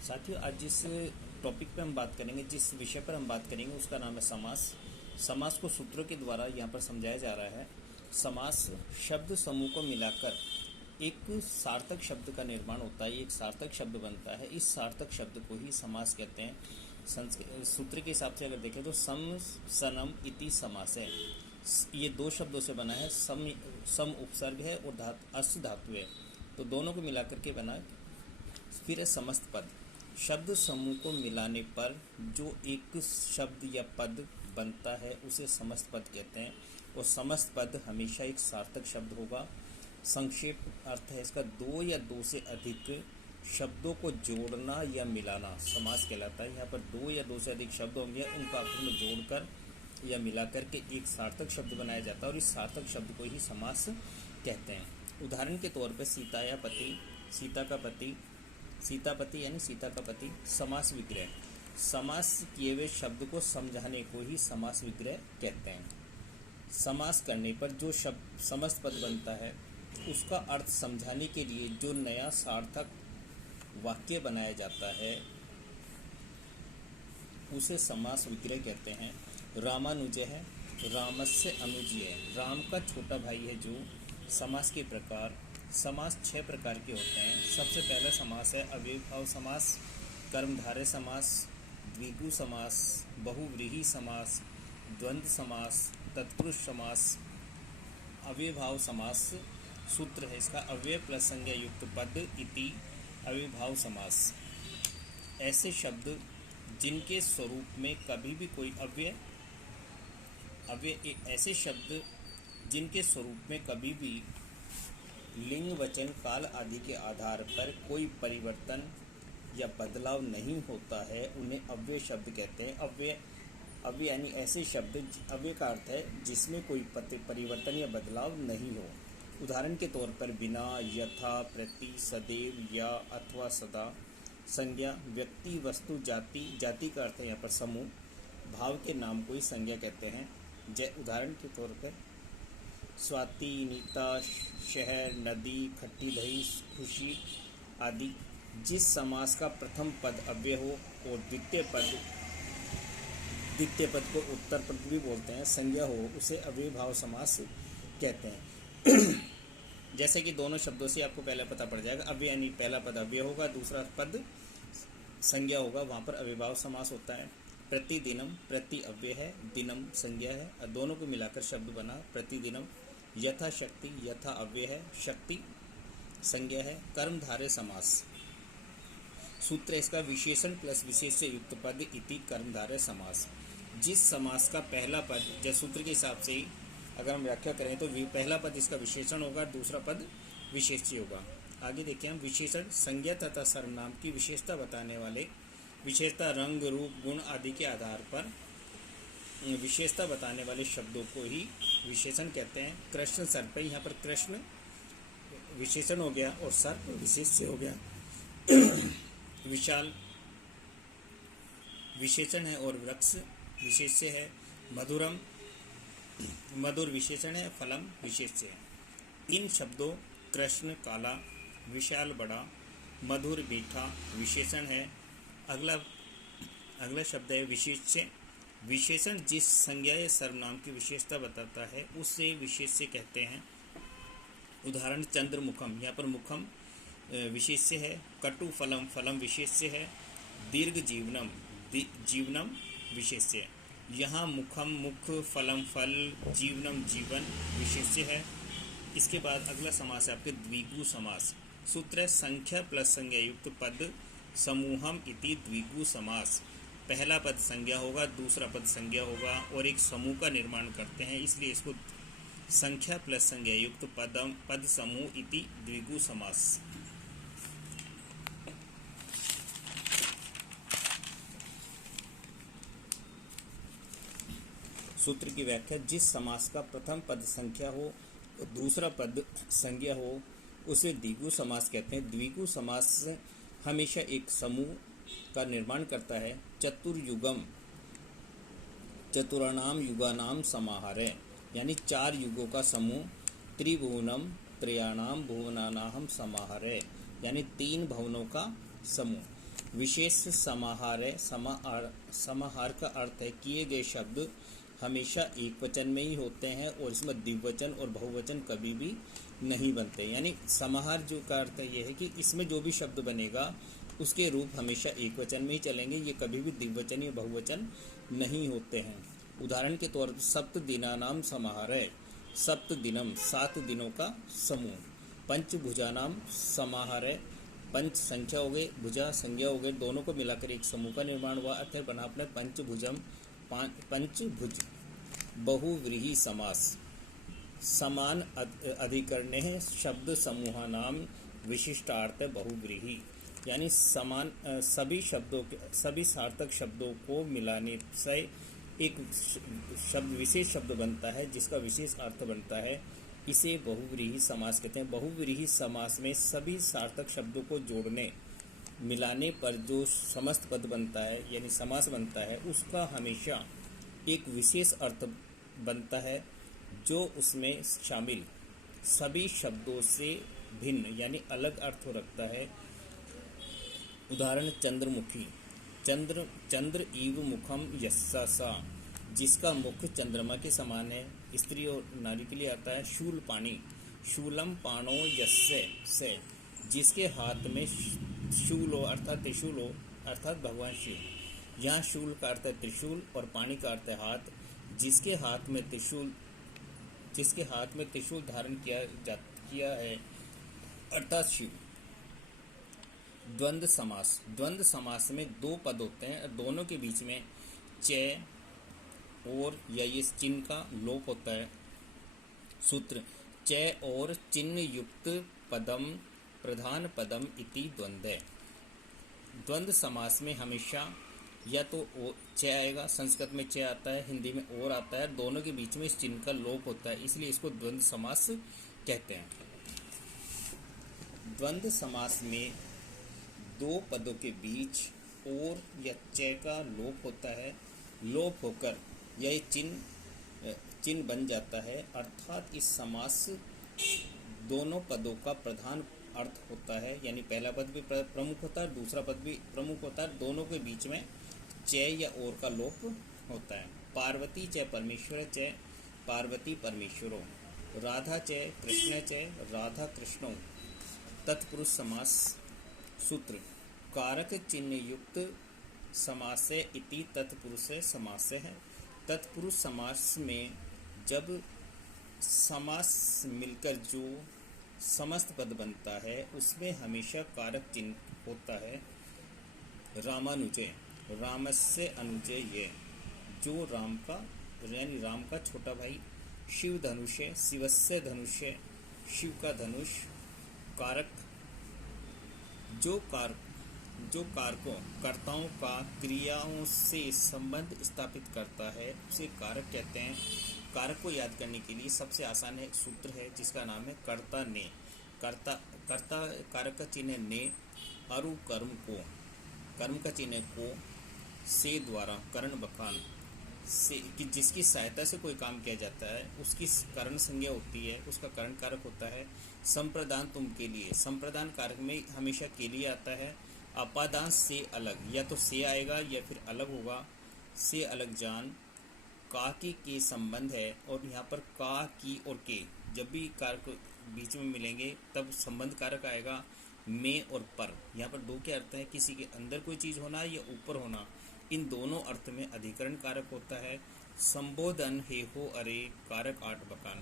साथियों, आज जिस टॉपिक पे हम बात करेंगे, जिस विषय पर हम बात करेंगे, उसका नाम है समास। समास को सूत्रों के द्वारा यहाँ पर समझाया जा रहा है। समास शब्द समूह को मिलाकर एक सार्थक शब्द का निर्माण होता है, एक सार्थक शब्द बनता है। इस सार्थक शब्द को ही समास कहते हैं। सूत्र के हिसाब से अगर देखें तो सम सनम इति समास है। ये दो शब्दों से बना है। सम उपसर्ग है और अस धातु है, तो दोनों को मिलाकर के बना है। फिर है समस्त पद। शब्द समूह को मिलाने पर जो एक शब्द या पद बनता है उसे समस्त पद कहते हैं, और समस्त पद हमेशा एक सार्थक शब्द होगा। संक्षेप अर्थ है इसका दो या दो से अधिक शब्दों को जोड़ना या मिलाना समास कहलाता है। यहाँ पर दो या दो से अधिक शब्द होंगे, उनका आपस में जोड़कर या मिलाकर के एक सार्थक शब्द बनाया जाता है, और इस सार्थक शब्द को ही समास कहते हैं। उदाहरण के तौर पर सीता या पति, सीता का पति, सीतापति यानी सीता का पति। समास विग्रह, समास किए हुए शब्द को समझाने को ही समास विग्रह कहते हैं। समास करने पर जो शब्द समस्त पद बनता है उसका अर्थ समझाने के लिए जो नया सार्थक वाक्य बनाया जाता है उसे समास विग्रह कहते हैं। रामानुजय है, रामस्य अनुजय है, राम का छोटा भाई है जो। समास के प्रकार, समास 6 प्रकार के होते हैं। सबसे पहला समास है अव्ययीभाव समास, कर्मधारय समास, द्विगु समास, बहुव्रीहि समास, द्वंद्व समास, तत्पुरुष समास, अव्ययीभाव समास। सूत्र है इसका अव्यय प्लस संज्ञा युक्त पद इति अव्ययीभाव समास। ऐसे शब्द जिनके स्वरूप में कभी भी कोई ऐसे शब्द जिनके स्वरूप में कभी भी लिंग, वचन, काल आदि के आधार पर कोई परिवर्तन या बदलाव नहीं होता है उन्हें अव्यय शब्द कहते हैं। अव्यय यानी ऐसे शब्द, अव्यय का अर्थ है जिसमें कोई परिवर्तन या बदलाव नहीं हो। उदाहरण के तौर पर बिना, यथा, प्रति, सदैव, या, अथवा, सदा। संज्ञा व्यक्ति, वस्तु, जाति, जाति का अर्थ है यहाँ पर समूह, भाव के नाम को ही संज्ञा कहते हैं। उदाहरण के तौर पर स्वाति, नीता, शहर, नदी, खट्टी दही, खुशी आदि। जिस समास का प्रथम पद अव्यय हो और द्वितीय पद को उत्तर पद भी बोलते हैं, संज्ञा हो, उसे अव्ययीभाव समास कहते हैं। जैसे कि दोनों शब्दों से आपको पहले पता पड़ जाएगा। अव्यय यानी पहला पद अव्यय होगा, दूसरा पद संज्ञा होगा, वहाँ पर अव्ययीभाव समास होता है। प्रतिदिनम, प्रति अव्यय है, दिनम संज्ञा है, और दोनों को मिलाकर शब्द बना प्रतिदिनम। यथाशक्ति, यथा अव्यय है, शक्ति संज्ञा है। कर्मधारय समास। सूत्र इसका विशेषण प्लस विशेष से युक्त पद इति कर्मधारय समास। जिस समास का पहला पद, जैसे सूत्र के हिसाब से ही अगर हम व्याख्या करें तो पहला पद इसका विशेषण होगा, दूसरा पद विशेष्य होगा। आगे देखिए हम विशेषण संज्ञा तथा सर्वनाम की विशेषता बताने वाले, विशेषता रंग, रूप, गुण आदि के आधार पर विशेषता बताने वाले शब्दों को ही विशेषण कहते हैं। कृष्ण सर्प, यहाँ पर कृष्ण विशेषण हो गया और सर्प विशेष्य हो गया। विशाल विशेषण है और वृक्ष विशेष्य है। मधुरम, मधुर विशेषण है, फलम विशेष्य है। इन शब्दों कृष्ण काला, विशाल बड़ा, मधुर मीठा विशेषण है। अगला शब्द है विशेष्य। विशेषण जिस संज्ञा या सर्वनाम की विशेषता बताता है उसे विशेष्य कहते हैं। उदाहरण चंद्रमुखम, यहाँ पर मुखम विशेष्य है। कटु फलम, फलम विशेष्य है। दीर्घ जीवनम, जीवनम विशेष्य। यहाँ मुखम मुख, फलम फल, जीवनम जीवन विशेष्य है। इसके बाद अगला समास है आपके द्विगु समास। सूत्र संख्या प्लस संज्ञा युक्त पद समूहम इति द्विगु समास। पहला पद संज्ञा होगा, दूसरा पद संज्ञा होगा और एक समूह का निर्माण करते हैं, इसलिए इसको संख्या प्लस संज्ञा युक्त पद समूह इति द्विगु समास। सूत्र की व्याख्या, जिस समास का प्रथम पद संख्या हो और दूसरा पद संज्ञा हो उसे द्विगु समास कहते हैं। द्विगु समास हमेशा एक समूह का निर्माण करता है। चतुर्युगम, चतुराणाम युगानाम समाहारय, यानी 4 युगों का समूह। त्रिभुवनम, त्रयाणाम भुवनानाहम समाहारय, यानी 3 भवनों का समूह। विशेष समाहार है। समाहार का अर्थ है किए गए शब्द हमेशा एक वचन में ही होते हैं और इसमें द्विवचन और बहुवचन कभी भी नहीं बनते। यानी समाहार जो का अर्थ ये है कि इसमें जो भी शब्द बनेगा उसके रूप हमेशा एक वचन में ही चलेंगे, ये कभी भी द्विवचन या बहुवचन नहीं होते हैं। उदाहरण के तौर पर सप्त दिनानाम समाहार है, सप्त दिनम 7 दिनों का समूह। पंचभुजानाम समाहार है, पंच संख्या हो गई, भुजा संज्ञा हो गई, दोनों को मिलाकर एक समूह का निर्माण हुआ, अर्थ बना अपने पंचभुजम पंचभुज। बहुव्रीहि समास, समान अधिकरणे है शब्द समूह नाम विशिष्टार्थ बहुव्रीहि, यानी समान सभी शब्दों के सभी सार्थक शब्दों को मिलाने से एक शब्द विशेष शब्द बनता है जिसका विशेष अर्थ बनता है, इसे बहुव्रीहि समास कहते हैं। बहुव्रीहि समास में सभी सार्थक शब्दों को जोड़ने मिलाने पर जो समस्त पद बनता है यानी समास बनता है, उसका हमेशा एक विशेष अर्थ बनता है जो उसमें शामिल सभी शब्दों से भिन्न यानी अलग अर्थ रखता है। उदाहरण चंद्रमुखी, चंद्र इव मुखम यस्सा सा, जिसका मुख चंद्रमा के समान है, स्त्री और नारी के लिए आता है। शूल पाणी, शूलम पाणो यस्य से, जिसके हाथ में शूल हो अर्थात त्रिशूल हो अर्थात भगवान शिव। यहाँ शूल का अर्थ है त्रिशूल और पाणी का अर्थ है हाथ, जिसके हाथ में त्रिशूल धारण किया है अर्थात शिव। द्वंद्व समास, द्वंद्व समास में दो पद होते हैं और दोनों के बीच में च और या ये चिन्ह का लोप होता है। सूत्र च और चिन्ह युक्त पदम प्रधान पदम इति द्वंद्व। द्वंद्व समास में हमेशा या तो च आएगा, संस्कृत में च आता है, हिंदी में और आता है, दोनों के बीच में इस चिन्ह का लोप होता है, इसलिए इसको द्वंद्व समास कहते हैं। द्वंद्व समास में दो पदों के बीच और या च का लोप होता है, लोप होकर यह चिन्ह बन जाता है, अर्थात इस समास दोनों पदों का प्रधान अर्थ होता है, यानी पहला पद भी प्रमुख होता है, दूसरा पद भी प्रमुख होता है, दोनों के बीच में च या और का लोप होता है। पार्वती च परमेश्वर च पार्वती परमेश्वरो, राधा च कृष्ण च राधा कृष्णो। तत्पुरुष समास। सूत्र कारक चिन्ह युक्त समास इति तत्पुरुष समास है। तत्पुरुष समास में जब समास मिलकर जो समस्त पद बनता है उसमें हमेशा कारक चिन्ह होता है। रामानुजय, रामस्य अनुजय ये, जो राम का यानी राम का छोटा भाई। शिव धनुष्य, शिवस्य धनुष्य, शिव का धनुष। कारक, जो कारकों कर्ताओं का क्रियाओं से संबंध स्थापित करता है उसे कारक कहते हैं। कारक को याद करने के लिए सबसे आसान एक सूत्र है जिसका नाम है कर्ता ने। कर्ता कारक का चिन्ह ने, अरु कर्म का चिन्ह को, से द्वारा करण बखान से कि जिसकी सहायता से कोई काम किया जाता है उसकी करण संज्ञा होती है, उसका करण कारक होता है। संप्रदान तुम के लिए, संप्रदान कारक में हमेशा के लिए आता है। अपादान से अलग, या तो से आएगा या फिर अलग होगा। से अलग जान, का के संबंध है और यहाँ पर का की और के जब भी कारक बीच में मिलेंगे तब संबंध कारक आएगा। में और पर, यहाँ पर दो के अर्थ है, किसी के अंदर कोई चीज़ होना या ऊपर होना, इन दोनों अर्थ में अधिकरण कारक होता है। संबोधन हे हो अरे कारक आठ बकान,